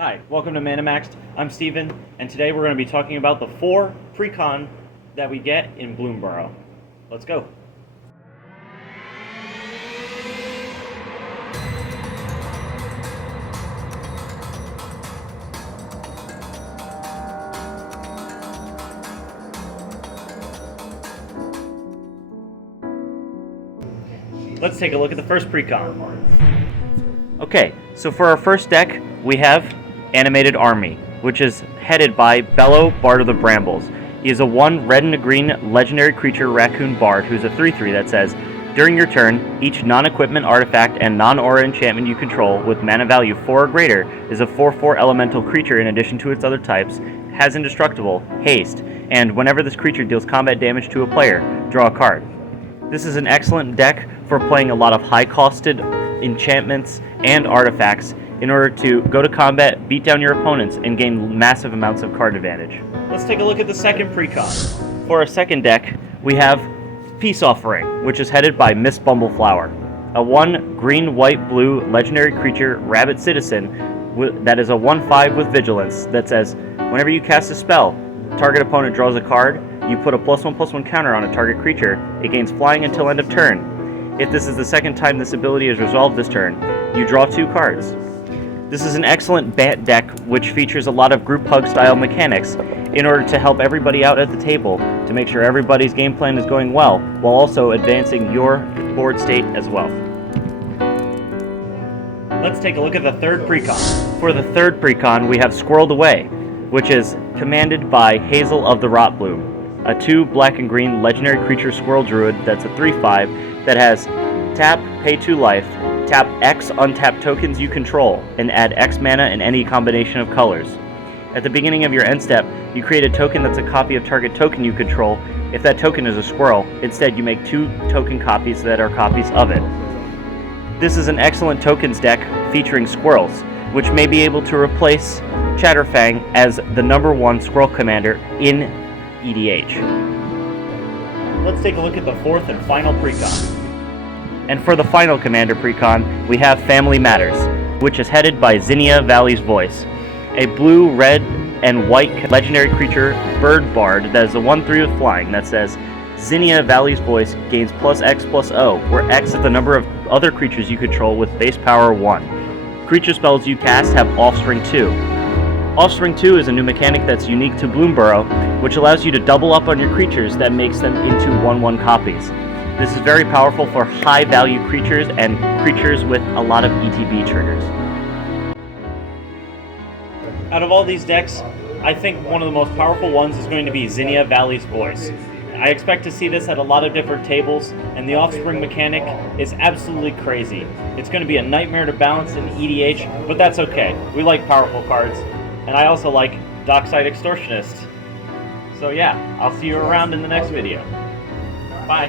Hi, welcome to Manimaxed. I'm Steven, and today we're going to be talking about the 4 pre-con that we get in Bloomburrow. Let's go. Let's take a look at the first pre-con. Okay, so for our first deck, we have Animated Army, which is headed by Bello, Bard of the Brambles. He is a 1 red and a green legendary creature raccoon bard who's a 3/3 that says, during your turn, each non-equipment artifact and non-aura enchantment you control with mana value 4 or greater is a 4/4 elemental creature in addition to its other types, has indestructible, haste, and whenever this creature deals combat damage to a player, draw a card. This is an excellent deck for playing a lot of high-costed enchantments and artifacts in order to go to combat, beat down your opponents, and gain massive amounts of card advantage. Let's take a look at the second pre-con. For our second deck, we have Peace Offering, which is headed by Miss Bumbleflower, a 1 green, white, blue legendary creature rabbit citizen that is a 1/5 with vigilance that says, whenever you cast a spell, target opponent draws a card, you put a +1/+1 counter on a target creature, it gains flying until end of turn. If this is the second time this ability is resolved this turn, you draw 2 cards. This is an excellent BANT deck which features a lot of group hug style mechanics in order to help everybody out at the table to make sure everybody's game plan is going well while also advancing your board state as well. Let's take a look at the third pre-con. For the third pre-con, we have Squirrel Away, which is commanded by Hazel of the Rotbloom, a 2 black and green legendary creature Squirrel Druid that's a 3/5 that has tap, pay 2 life, tap X untap tokens you control, and add X mana in any combination of colors. At the beginning of your end step, you create a token that's a copy of target token you control. If that token is a squirrel, instead you make 2 token copies that are copies of it. This is an excellent tokens deck featuring squirrels, which may be able to replace Chatterfang as the #1 squirrel commander in EDH. Let's take a look at the fourth and final pre-con. And for the final commander pre-con, we have Family Matters, which is headed by Zinnia Valley's Voice, a blue, red, and white legendary creature bird bard that is a 1/3 with flying that says, Zinnia Valley's Voice gains +X+O, where X is the number of other creatures you control with base power 1. Creature spells you cast have Offspring 2. Offspring 2 is a new mechanic that's unique to Bloomburrow, which allows you to double up on your creatures that makes them into 1/1 copies. This is very powerful for high-value creatures and creatures with a lot of ETB triggers. Out of all these decks, I think one of the most powerful ones is going to be Zinnia Valley's Voice. I expect to see this at a lot of different tables, and the Offspring mechanic is absolutely crazy. It's going to be a nightmare to balance in EDH, but that's okay. We like powerful cards, and I also like Dockside Extortionist. So yeah, I'll see you around in the next video. Bye.